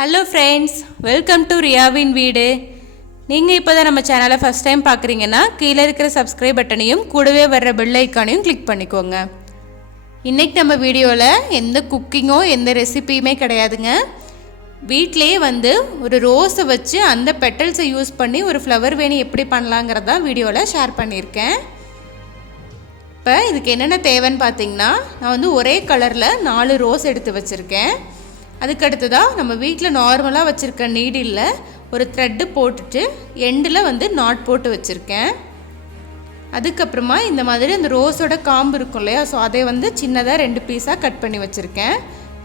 Hello friends, welcome to ரியாவின்வீடு. நீங்கள் இப்போ தான் நம்ம சேனலை ஃபஸ்ட் டைம் பார்க்குறீங்கன்னா கீழே இருக்கிற சப்ஸ்கிரைப் பட்டனையும் கூடவே வர்ற பெல் ஐக்கானையும் கிளிக் பண்ணிக்கோங்க. இன்றைக்கி நம்ம வீடியோவில் எந்த குக்கிங்கோ எந்த ரெசிபியுமே கிடையாதுங்க. வீட்டிலேயே ஒரு ரோஸை வச்சு அந்த பெட்டல்ஸை யூஸ் பண்ணி ஒரு ஃப்ளவர் வேணி எப்படி பண்ணலாங்கிறதான் வீடியோவில் ஷேர் பண்ணியிருக்கேன். இப்போ இதுக்கு என்னென்ன தேவைன்னு பார்த்தீங்கன்னா, நான் ஒரே கலரில் 4 ரோஸ் எடுத்து வச்சுருக்கேன். அதுக்கடுத்ததாக நம்ம வீட்டில் நார்மலாக வச்சுருக்க நீடில் ஒரு த்ரெட்டு போட்டுட்டு எண்டில் நாட் போட்டு வச்சுருக்கேன். அதுக்கப்புறமா இந்த மாதிரி அந்த ரோஸோட காம்பு இருக்கும் இல்லையா, ஸோ அதை சின்னதாக 2 பீஸாக கட் பண்ணி வச்சுருக்கேன்.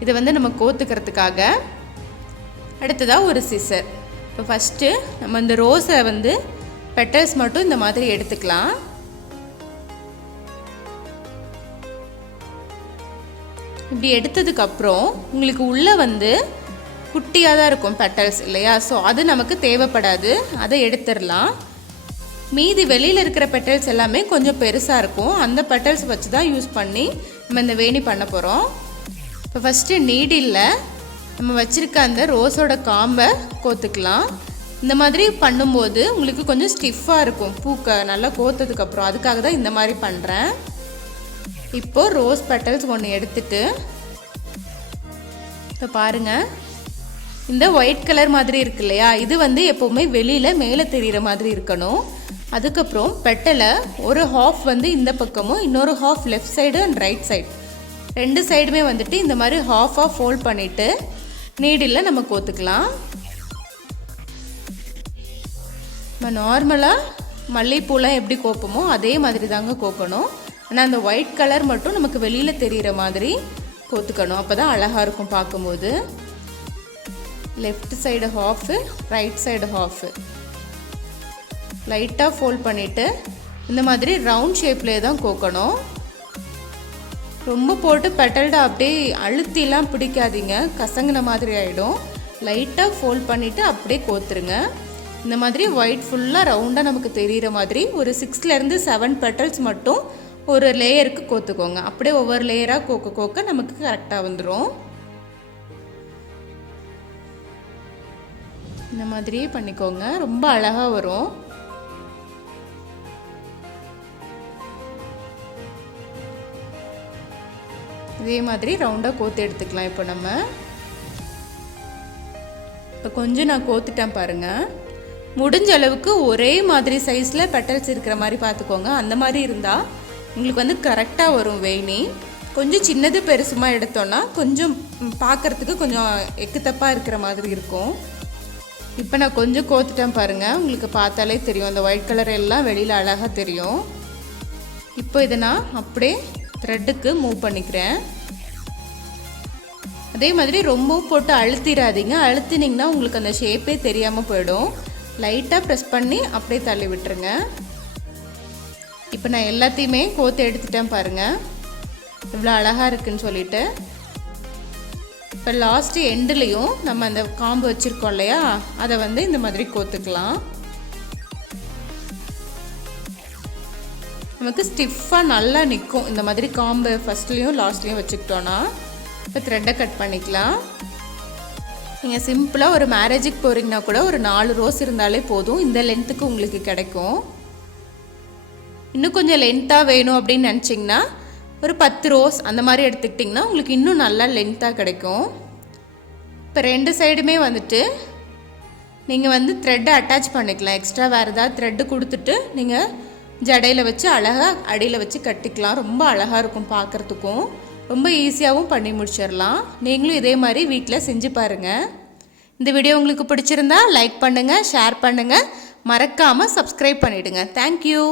இதை நம்ம கோத்துக்கிறதுக்காக. அடுத்ததாக ஒரு சிசர். இப்போ ஃபஸ்ட்டு நம்ம இந்த ரோஸை பெட்டல்ஸ் மட்டும் இந்த மாதிரி எடுத்துக்கலாம். இப்படி எடுத்ததுக்கப்புறம் உங்களுக்கு உள்ளே குட்டியாக தான் இருக்கும் பெட்டல்ஸ் இல்லையா, ஸோ அது நமக்கு தேவைப்படாது, அதை எடுத்துடலாம். மீதி வெளியில் இருக்கிற பெட்டல்ஸ் எல்லாமே கொஞ்சம் பெருசாக இருக்கும். அந்த பெட்டல்ஸ் வச்சு தான் யூஸ் பண்ணி நம்ம இந்த வேணி பண்ண போகிறோம். இப்போ ஃபஸ்ட்டு நீடில் நம்ம வச்சுருக்க அந்த ரோஸோட காம்பை கோத்துக்கலாம். இந்த மாதிரி பண்ணும்போது உங்களுக்கு கொஞ்சம் ஸ்டிஃபாக இருக்கும் பூக்க நல்லா கோத்ததுக்கப்புறம், அதுக்காக தான் இந்த மாதிரி பண்ணுறேன். இப்போது ரோஸ் பெட்டல்ஸ் ஒன்று எடுத்துட்டு இப்போ பாருங்கள், இந்த ஒயிட் கலர் மாதிரி இருக்கு இல்லையா, இது எப்போவுமே வெளியில் மேலே தெரிகிற மாதிரி இருக்கணும். அதுக்கப்புறம் பெட்டலை ஒரு ஹாஃப் இந்த பக்கமும் இன்னொரு half left side and right side 2 சைடுமே இந்த மாதிரி ஹாஃபாக ஃபோல்ட் பண்ணிவிட்டு நீடில் நம்ம கோத்துக்கலாம். நம்ம நார்மலாக மல்லிகைப்பூலாம் எப்படி கோப்போமோ அதே மாதிரி தாங்க கோக்கணும். ஆனால் அந்த ஒயிட் கலர் மட்டும் நமக்கு வெளியில் தெரிகிற மாதிரி கோத்துக்கணும், அப்போ தான் அழகாக இருக்கும் பார்க்கும்போது. Left side half, right side half லைட்டாக ஃபோல்ட் பண்ணிவிட்டு இந்த மாதிரி ரவுண்ட் ஷேப்லேயே தான் கோக்கணும். ரொம்ப போட்டு பெட்டல்டா அப்படியே அழுத்திலாம் பிடிக்காதீங்க, கசங்கின மாதிரி ஆகிடும். லைட்டாக ஃபோல்ட் பண்ணிவிட்டு அப்படியே கோத்துருங்க. இந்த மாதிரி ஒயிட் ஃபுல்லாக ரவுண்டாக நமக்கு தெரிகிற மாதிரி ஒரு 6லேருந்து 7 பெட்டல்ஸ் மட்டும் ஒரு லேயருக்கு கோத்துக்கோங்க. அப்படியே ஒவ்வொரு லேயராக கோக்க நமக்கு கரெக்டாக வந்துடும். இந்த மாதிரியே பண்ணிக்கோங்க, ரொம்ப அழகாக வரும். இதே மாதிரி ரவுண்டாக கோத்து எடுத்துக்கலாம். இப்போ நம்ம கொஞ்சம் நான் கோத்துட்டேன் பாருங்கள். முடிஞ்ச அளவுக்கு ஒரே மாதிரி சைஸில் பெட்டல்ஸ் இருக்கிற மாதிரி பார்த்துக்கோங்க. அந்த மாதிரி இருந்தால் உங்களுக்கு கரெக்டாக வரும் வேணி. கொஞ்சம் சின்னது பெருசுமாக எடுத்தோன்னா கொஞ்சம் பார்க்குறதுக்கு கொஞ்சம் எக்குத்தப்பாக இருக்கிற மாதிரி இருக்கும். இப்போ நான் கொஞ்சம் கோத்துட்டேன் பாருங்கள், உங்களுக்கு பார்த்தாலே தெரியும், அந்த ஒயிட் கலர் எல்லாம் வெளியில் அழகாக தெரியும். இப்போ இதை நான் அப்படியே த்ரெட்டுக்கு மூவ் பண்ணிக்கிறேன். அதே மாதிரி ரொம்பவும் போட்டு அழுத்திடாதீங்க, அழுத்தினீங்கன்னா உங்களுக்கு அந்த ஷேப்பே தெரியாமல் போயிடும். லைட்டாக ப்ரெஸ் பண்ணி அப்படியே தள்ளி விட்டுருங்க. இப்போ நான் எல்லாத்தையுமே கோத்து எடுத்துட்டேன் பாருங்கள், இவ்வளோ அழகாக இருக்குன்னு சொல்லிட்டு. இப்போ லாஸ்ட்டு எண்டுலேயும் நம்ம அந்த காம்பு வச்சுருக்கோம் இல்லையா, அதை இந்த மாதிரி கோத்துக்கலாம். நமக்கு ஸ்டிஃபாக நல்லா நிற்கும் இந்த மாதிரி காம்பு ஃபஸ்ட்லேயும் லாஸ்ட்லேயும் வச்சுக்கிட்டோன்னா. இப்போ த்ரெட்டை கட் பண்ணிக்கலாம். நீங்கள் சிம்பிளாக ஒரு மேரேஜுக்கு போகிறீங்கன்னா கூட ஒரு 4 ரோஸ் இருந்தாலே போதும், இந்த லென்த்துக்கு உங்களுக்கு கிடைக்கும். இன்னும் கொஞ்சம் லென்த்தாக வேணும் அப்படின்னு நினச்சிங்கன்னா ஒரு 10 ரோஸ் அந்த மாதிரி எடுத்துக்கிட்டிங்கன்னா உங்களுக்கு இன்னும் நல்லா லென்த்தாக கிடைக்கும். இப்போ 2 சைடுமே நீங்கள் த்ரெட்டை அட்டாச் பண்ணிக்கலாம். எக்ஸ்ட்ரா வேறு ஏதாவது த்ரெட்டு கொடுத்துட்டு நீங்கள் ஜடையில் வச்சு அழகாக அடியில் வச்சு கட்டிக்கலாம். ரொம்ப அழகாக இருக்கும் பார்க்குறதுக்கும், ரொம்ப ஈஸியாகவும் பண்ணி முடிச்சிடலாம். நீங்களும் இதே மாதிரி வீட்டில் செஞ்சு பாருங்கள். இந்த வீடியோ உங்களுக்கு பிடிச்சிருந்தா லைக் பண்ணுங்கள், ஷேர் பண்ணுங்கள், மறக்காமல் சப்ஸ்கிரைப் பண்ணிவிடுங்க. தேங்க்யூ.